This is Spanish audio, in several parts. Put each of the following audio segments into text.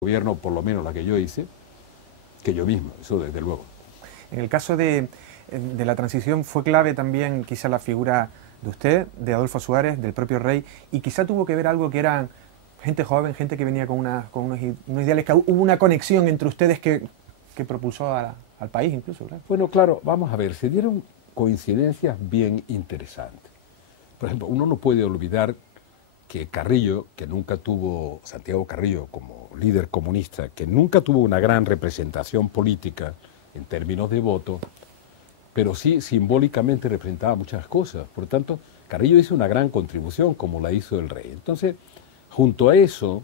gobierno, por lo menos la que yo hice, que yo mismo, eso desde luego. En el caso de la transición fue clave también quizá la figura de usted, de Adolfo Suárez, del propio rey, y quizá tuvo que ver algo que eran gente joven, gente que venía con, con unos ideales, que hubo una conexión entre ustedes que propulsó al país incluso, claro. Bueno, claro, vamos a ver, se dieron coincidencias bien interesantes. Por ejemplo, uno no puede olvidar que Carrillo, que nunca tuvo, Santiago Carrillo como líder comunista, que nunca tuvo una gran representación política en términos de voto, pero sí simbólicamente representaba muchas cosas. Por lo tanto, Carrillo hizo una gran contribución como la hizo el rey. Entonces, junto a eso,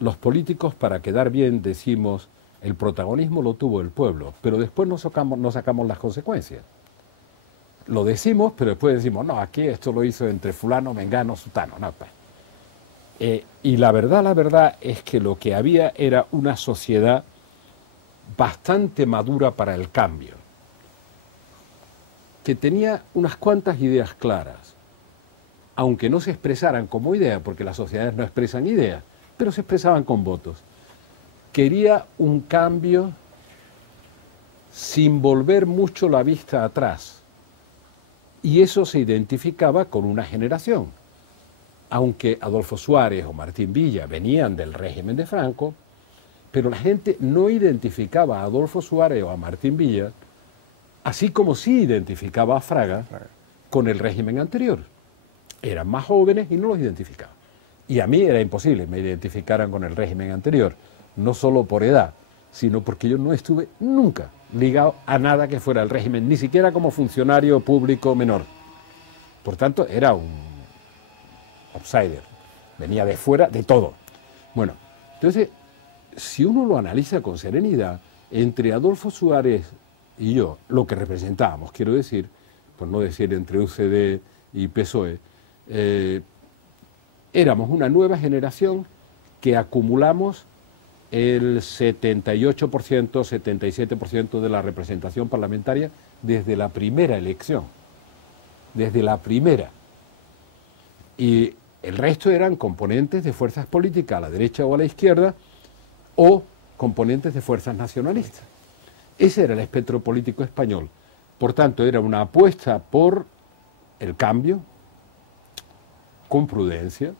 los políticos, para quedar bien, decimos, el protagonismo lo tuvo el pueblo, pero después no sacamos las consecuencias. Lo decimos, pero después decimos, no, aquí esto lo hizo entre fulano, mengano, sutano. No, pues. Y la verdad es que lo que había era una sociedad bastante madura para el cambio, que tenía unas cuantas ideas claras, aunque no se expresaran como ideas, porque las sociedades no expresan ideas, pero se expresaban con votos. Quería un cambio sin volver mucho la vista atrás, y eso se identificaba con una generación. Aunque Adolfo Suárez o Martín Villa venían del régimen de Franco, pero la gente no identificaba a Adolfo Suárez o a Martín Villa, así como sí identificaba a Fraga con el régimen anterior. Eran más jóvenes y no los identificaba. Y a mí era imposible me identificaran con el régimen anterior, no solo por edad, sino porque yo no estuve nunca ligado a nada que fuera el régimen, ni siquiera como funcionario público menor. Por tanto, era un outsider, venía de fuera de todo. Bueno, entonces, si uno lo analiza con serenidad, entre Adolfo Suárez y yo, lo que representábamos, quiero decir, por no decir entre UCD y PSOE, éramos una nueva generación que acumulamos el 78%, 77% de la representación parlamentaria desde la primera elección, desde la primera. Y el resto eran componentes de fuerzas políticas a la derecha o a la izquierda o componentes de fuerzas nacionalistas. Ese era el espectro político español. Por tanto, era una apuesta por el cambio, con prudencia,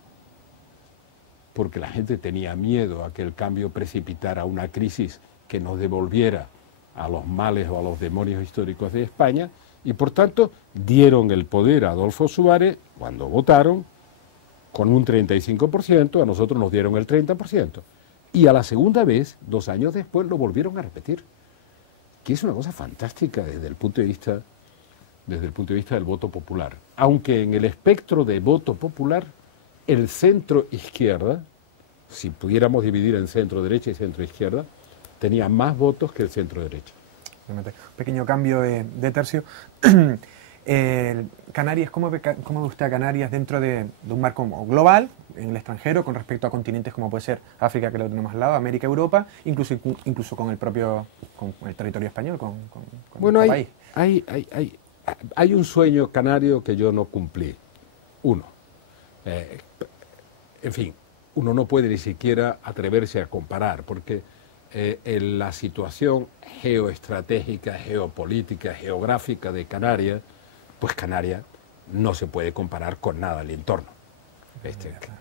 porque la gente tenía miedo a que el cambio precipitara una crisis que nos devolviera a los males o a los demonios históricos de España, y por tanto dieron el poder a Adolfo Suárez cuando votaron con un 35%, a nosotros nos dieron el 30%. Y a la segunda vez, 2 años después, lo volvieron a repetir, que es una cosa fantástica desde el punto de vista del voto popular. Aunque en el espectro de voto popular, el centro-izquierda, si pudiéramos dividir en centro-derecha y centro-izquierda, tenía más votos que el centro-derecha. Un pequeño cambio de tercio. Canarias, ¿cómo ve usted a Canarias dentro de un marco global, en el extranjero, con respecto a continentes como puede ser África, que lo tenemos al lado, América, Europa, incluso con el propio con el territorio español, con bueno, el país? Hay un sueño canario que yo no cumplí. Uno. En fin, uno no puede ni siquiera atreverse a comparar, porque en la situación geoestratégica, geopolítica, geográfica de Canarias, pues Canarias no se puede comparar con nada al entorno.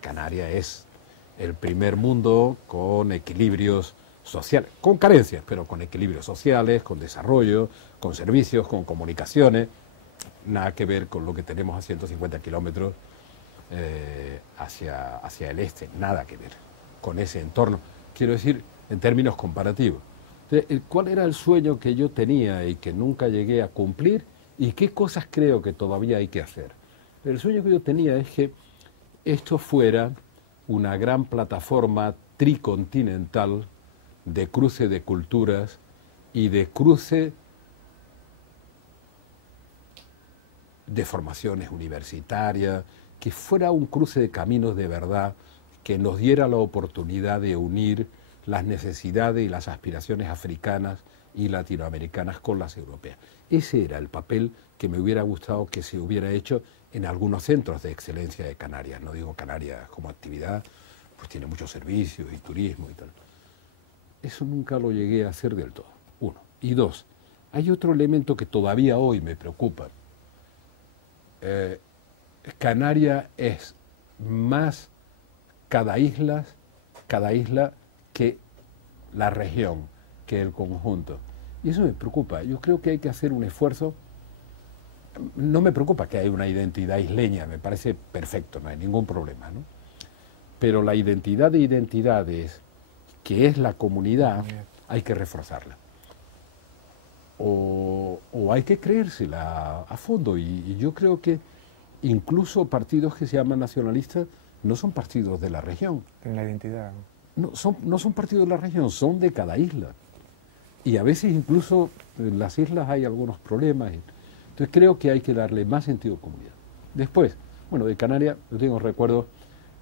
Canarias es el primer mundo con equilibrios sociales, con carencias, pero con equilibrios sociales, con desarrollo, con servicios, con comunicaciones, nada que ver con lo que tenemos a 150 kilómetros hacia el este, nada que ver con ese entorno. Quiero decir, en términos comparativos. Entonces, ¿cuál era el sueño que yo tenía y que nunca llegué a cumplir? ¿Y qué cosas creo que todavía hay que hacer? El sueño que yo tenía es que esto fuera una gran plataforma tricontinental de cruce de culturas y de cruce de formaciones universitarias, que fuera un cruce de caminos de verdad, que nos diera la oportunidad de unir las necesidades y las aspiraciones africanas y latinoamericanas con las europeas. Ese era el papel que me hubiera gustado que se hubiera hecho en algunos centros de excelencia de Canarias. No digo Canarias como actividad, pues tiene muchos servicios y turismo y tal. eso nunca lo llegué a hacer del todo, uno. Y dos, hay otro elemento que todavía hoy me preocupa. Canarias es más cada isla que la región, que el conjunto. Y eso me preocupa. Yo creo que hay que hacer un esfuerzo. No me preocupa que haya una identidad isleña, me parece perfecto, no hay ningún problema, ¿no? Pero la identidad de identidades, que es la comunidad, hay que reforzarla. O hay que creérsela a fondo. Y yo creo que incluso partidos que se llaman nacionalistas no son partidos de la región. En la identidad. No son partidos de la región, son de cada isla. Y a veces incluso en las islas hay algunos problemas. Entonces creo que hay que darle más sentido a comunidad. Después, bueno, de Canarias, yo tengo recuerdos,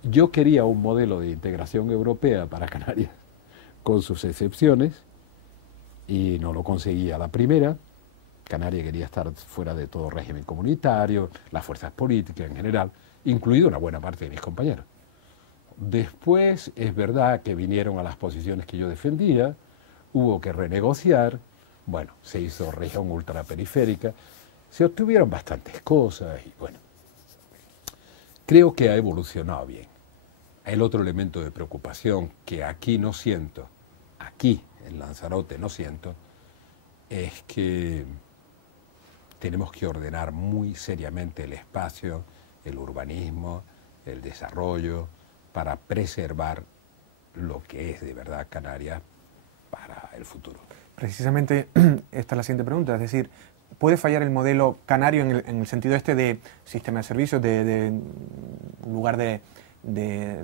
yo quería un modelo de integración europea para Canarias, con sus excepciones, y no lo conseguí a la primera. Canarias quería estar fuera de todo régimen comunitario, las fuerzas políticas en general, incluido una buena parte de mis compañeros. Después es verdad que vinieron a las posiciones que yo defendía, hubo que renegociar, bueno, se hizo región ultraperiférica, se obtuvieron bastantes cosas y bueno, creo que ha evolucionado bien. El otro elemento de preocupación que aquí no siento, aquí en Lanzarote no siento, es que tenemos que ordenar muy seriamente el espacio, el urbanismo, el desarrollo, para preservar lo que es de verdad Canarias para el futuro. Precisamente esta es la siguiente pregunta, es decir, ¿puede fallar el modelo canario en el sentido este de sistema de servicios, de lugar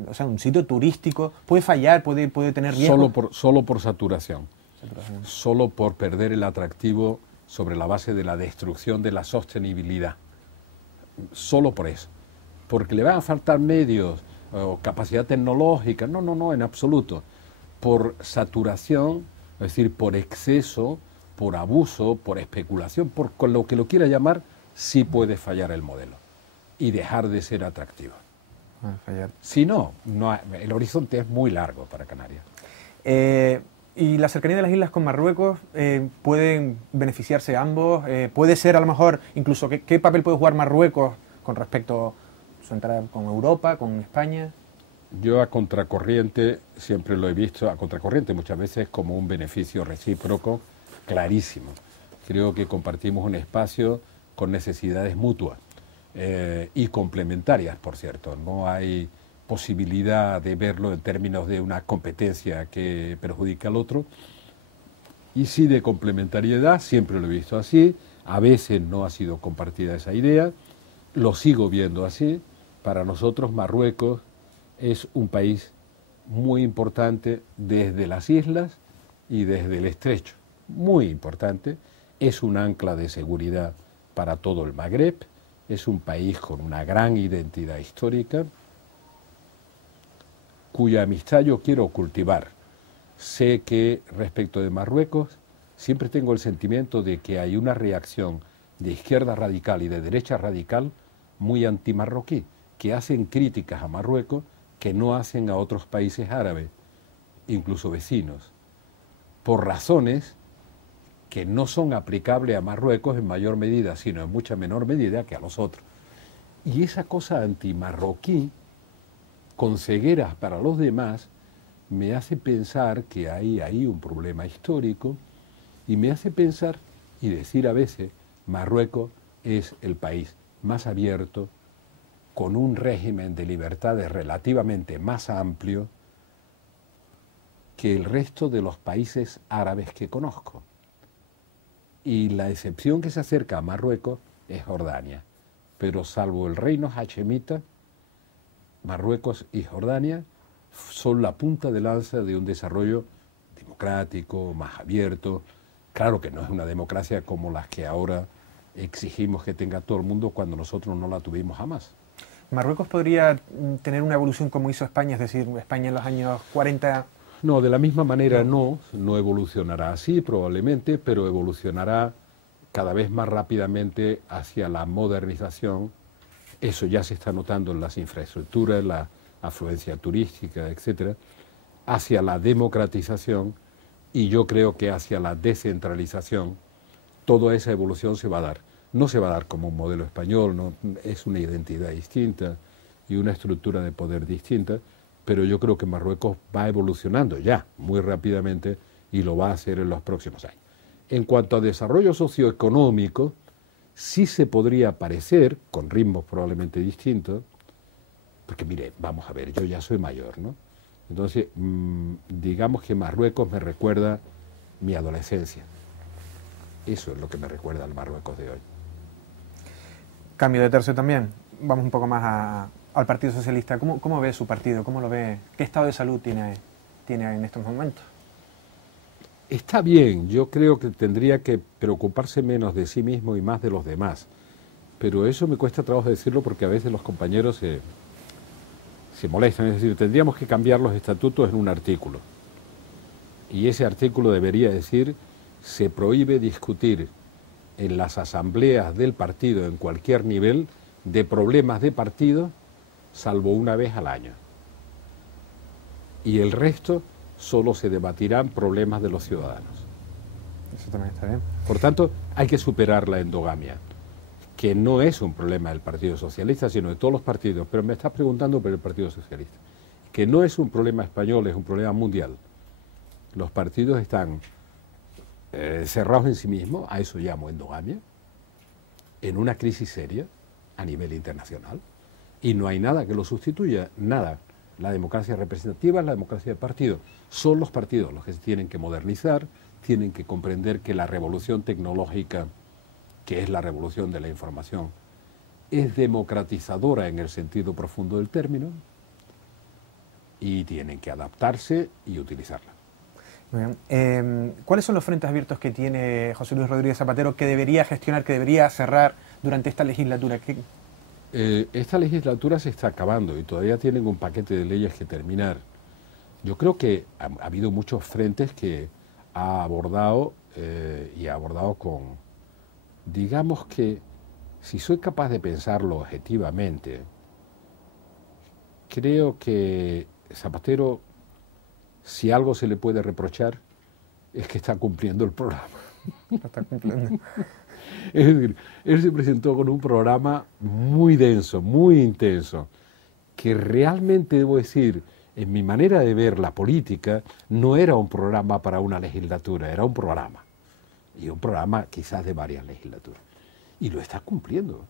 o sea, un sitio turístico? ¿Puede fallar, puede tener riesgo? Solo por saturación, solo por perder el atractivo sobre la base de la destrucción de la sostenibilidad, solo por eso, porque le van a faltar medios o capacidad tecnológica, no, en absoluto, por saturación, es decir, por exceso, por abuso, por especulación, por con lo que lo quiera llamar, sí puede fallar el modelo y dejar de ser atractivo. Fallar. Si no, el horizonte es muy largo para Canarias. ¿Y la cercanía de las islas con Marruecos pueden beneficiarse ambos? ¿Puede ser a lo mejor, incluso, qué papel puede jugar Marruecos con respecto a su entrada con Europa, con España? Yo a contracorriente siempre lo he visto, a contracorriente muchas veces como un beneficio recíproco clarísimo. Creo que compartimos un espacio con necesidades mutuas y complementarias, por cierto. No hay posibilidad de verlo en términos de una competencia que perjudica al otro. Y sí de complementariedad, siempre lo he visto así. A veces no ha sido compartida esa idea, lo sigo viendo así. Para nosotros Marruecos es un país muy importante desde las islas y desde el estrecho, muy importante, es un ancla de seguridad para todo el Magreb, es un país con una gran identidad histórica, cuya amistad yo quiero cultivar. Sé que respecto de Marruecos siempre tengo el sentimiento de que hay una reacción de izquierda radical y de derecha radical muy antimarroquí, que hacen críticas a Marruecos que no hacen a otros países árabes, incluso vecinos, por razones que no son aplicables a Marruecos en mayor medida, sino en mucha menor medida que a los otros. Y esa cosa antimarroquí, con cegueras para los demás, me hace pensar que hay ahí un problema histórico y me hace pensar y decir a veces, Marruecos es el país más abierto, con un régimen de libertades relativamente más amplio que el resto de los países árabes que conozco. Y la excepción que se acerca a Marruecos es Jordania. Pero salvo el reino hachemita, Marruecos y Jordania son la punta de lanza de un desarrollo democrático, más abierto. Claro que no es una democracia como las que ahora exigimos que tenga todo el mundo cuando nosotros no la tuvimos jamás. ¿Marruecos podría tener una evolución como hizo España? Es decir, España en los años 40... No, de la misma manera no evolucionará así probablemente, pero evolucionará cada vez más rápidamente hacia la modernización. Eso ya se está notando en las infraestructuras, la afluencia turística, etcétera, hacia la democratización y yo creo que hacia la descentralización toda esa evolución se va a dar. No se va a dar como un modelo español, no, es una identidad distinta y una estructura de poder distinta, pero yo creo que Marruecos va evolucionando ya muy rápidamente y lo va a hacer en los próximos años. En cuanto a desarrollo socioeconómico, sí se podría parecer, con ritmos probablemente distintos, porque mire, vamos a ver, yo ya soy mayor, ¿no? Entonces, digamos que Marruecos me recuerda mi adolescencia. Eso es lo que me recuerda al Marruecos de hoy. Cambio de tercio también. Vamos un poco más al Partido Socialista. ¿Cómo ve su partido? ¿Cómo lo ve? ¿Qué estado de salud tiene en estos momentos? Está bien, yo creo que tendría que preocuparse menos de sí mismo y más de los demás. Pero eso me cuesta trabajo decirlo porque a veces los compañeros se molestan. Es decir, tendríamos que cambiar los estatutos en un artículo. Y ese artículo debería decir: se prohíbe discutir en las asambleas del partido en cualquier nivel de problemas de partido, salvo una vez al año. Y el resto solo se debatirán problemas de los ciudadanos. Eso también está bien. Por tanto, hay que superar la endogamia, que no es un problema del Partido Socialista, sino de todos los partidos. Pero me estás preguntando por el Partido Socialista. Que no es un problema español, es un problema mundial. Los partidos están cerrados en sí mismos, a eso llamo endogamia, en una crisis seria a nivel internacional, y no hay nada que lo sustituya, nada. La democracia representativa es la democracia de partido. Son los partidos los que se tienen que modernizar, tienen que comprender que la revolución tecnológica, que es la revolución de la información, es democratizadora en el sentido profundo del término, y tienen que adaptarse y utilizarla. Muy bien. ¿Cuáles son los frentes abiertos que tiene José Luis Rodríguez Zapatero que debería gestionar, que debería cerrar durante esta legislatura? Esta legislatura se está acabando y todavía tienen un paquete de leyes que terminar. Yo creo que ha habido muchos frentes que ha abordado y ha abordado con, digamos que, si soy capaz de pensarlo objetivamente, creo que Zapatero, si algo se le puede reprochar, es que está cumpliendo el programa. Está cumpliendo. Es decir, él se presentó con un programa muy denso, muy intenso, que realmente, debo decir, en mi manera de ver la política, no era un programa para una legislatura, era un programa. Y un programa quizás de varias legislaturas. Y lo está cumpliendo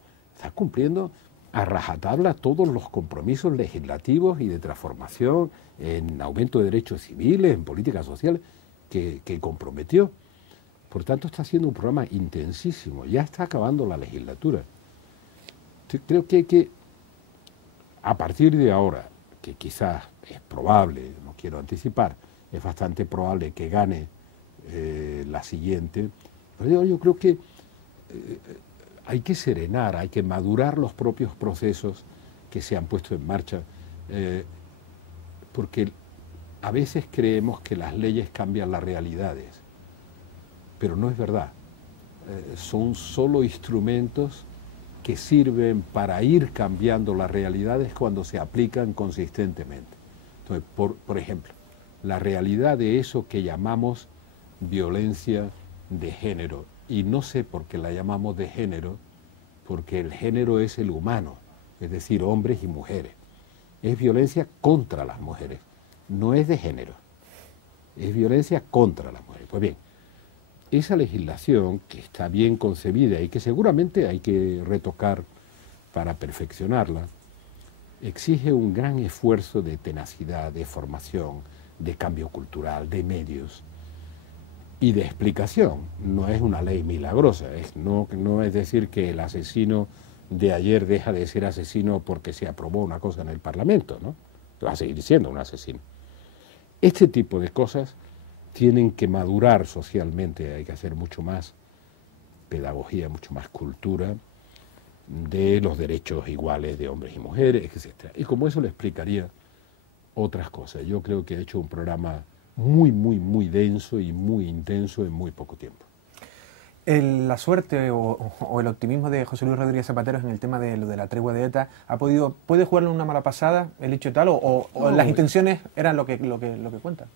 a rajatabla todos los compromisos legislativos y de transformación en aumento de derechos civiles, en políticas sociales, que comprometió. Por tanto, está haciendo un programa intensísimo. Ya está acabando la legislatura. Creo que hay que, a partir de ahora, que quizás es probable, no quiero anticipar, es bastante probable que gane la siguiente, pero yo creo que hay que serenar, hay que madurar los propios procesos que se han puesto en marcha, porque a veces creemos que las leyes cambian las realidades, pero no es verdad. Son solo instrumentos que sirven para ir cambiando las realidades cuando se aplican consistentemente. Entonces, por ejemplo, la realidad de eso que llamamos violencia de género, y no sé por qué la llamamos de género, porque el género es el humano, es decir, hombres y mujeres. Es violencia contra las mujeres, no es de género, es violencia contra las mujeres. Pues bien, esa legislación que está bien concebida y que seguramente hay que retocar para perfeccionarla, exige un gran esfuerzo de tenacidad, de formación, de cambio cultural, de medios y de explicación. No es una ley milagrosa, no es decir que el asesino de ayer deja de ser asesino porque se aprobó una cosa en el Parlamento, ¿no? Va a seguir siendo un asesino. Este tipo de cosas tienen que madurar socialmente, hay que hacer mucho más pedagogía, mucho más cultura de los derechos iguales de hombres y mujeres, etc. Y como eso le explicaría otras cosas. Yo creo que he hecho un programa muy denso y muy intenso en muy poco tiempo. La suerte o el optimismo de José Luis Rodríguez Zapatero en el tema de lo de la tregua de ETA puede jugarle una mala pasada el hecho tal o no, las intenciones eran lo que cuentan.